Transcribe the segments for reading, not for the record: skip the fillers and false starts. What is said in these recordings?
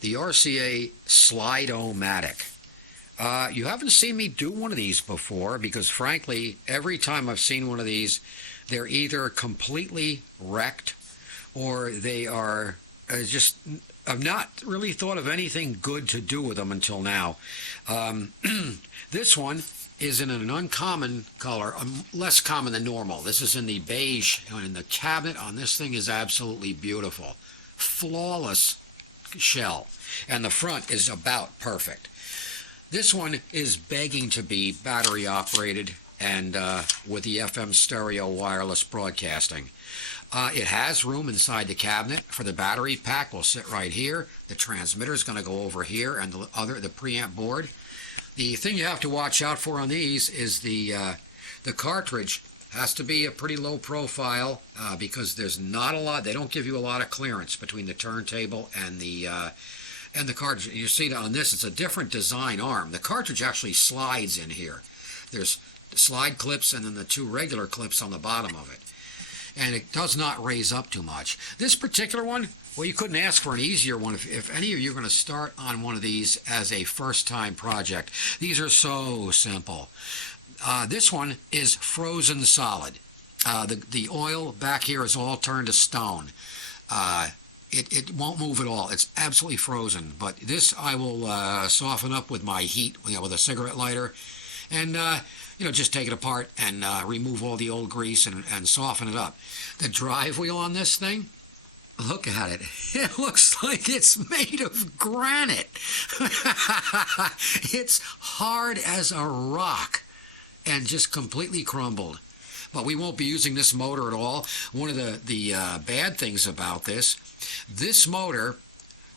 the RCA Slide-o-matic. You haven't seen me do one of these before because, frankly, every time I've seen one of these, they're either completely wrecked or they are just... I've not really thought of anything good to do with them until now. This one is in an uncommon color, less common than normal. This is in the beige, and the cabinet on this thing is absolutely beautiful. Flawless shell, and the front is about perfect. This one is begging to be battery operated and with the FM stereo wireless broadcasting. It has room inside the cabinet for the battery pack. Will sit right here. The transmitter is going to go over here, and the preamp board. The thing you have to watch out for on these is the cartridge has to be a pretty low profile because there's not a lot. They don't give you a lot of clearance between the turntable and the cartridge. You see on this, it's a different design arm. The cartridge actually slides in here. There's the slide clips and then the two regular clips on the bottom of it. And it does not raise up too much. This particular one, well, you couldn't ask for an easier one. If any of you are going to start on one of these as a first-time project, these are so simple. This one is frozen solid. The oil back here is all turned to stone. It won't move at all. It's absolutely frozen. But this I will soften up with my heat, with a cigarette lighter, and just take it apart and remove all the old grease and soften it up. The drive wheel on this thing, look at it. It looks like it's made of granite. It's hard as a rock and just completely crumbled. But we won't be using this motor at all. One of the bad things about this motor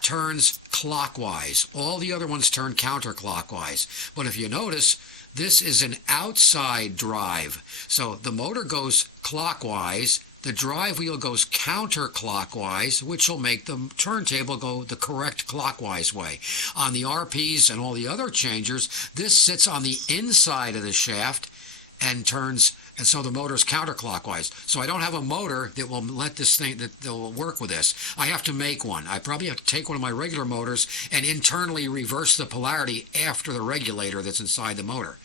turns clockwise. All the other ones turn counterclockwise. But if you notice, this is an outside drive. So the motor goes clockwise, the drive wheel goes counterclockwise, which will make the turntable go the correct clockwise way. On the RPs and all the other changers, this sits on the inside of the shaft and turns, and so the motor's counterclockwise. So I don't have a motor that will let this thing, that will work with this. I have to make one. I probably have to take one of my regular motors and internally reverse the polarity after the regulator that's inside the motor.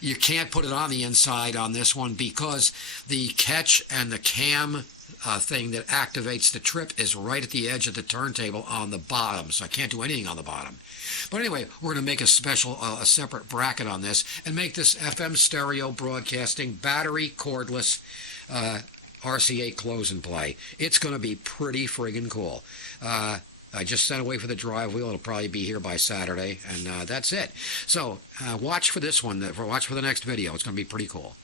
You can't put it on the inside on this one because the catch and the cam thing that activates the trip is right at the edge of the turntable on the bottom, so I can't do anything on the bottom. But anyway, we're going to make a separate bracket on this and make this FM stereo broadcasting battery cordless RCA close and play. It's going to be pretty friggin' cool. I just sent away for the drive wheel. It'll probably be here by Saturday, and that's it. So watch for this one. Watch for the next video. It's going to be pretty cool.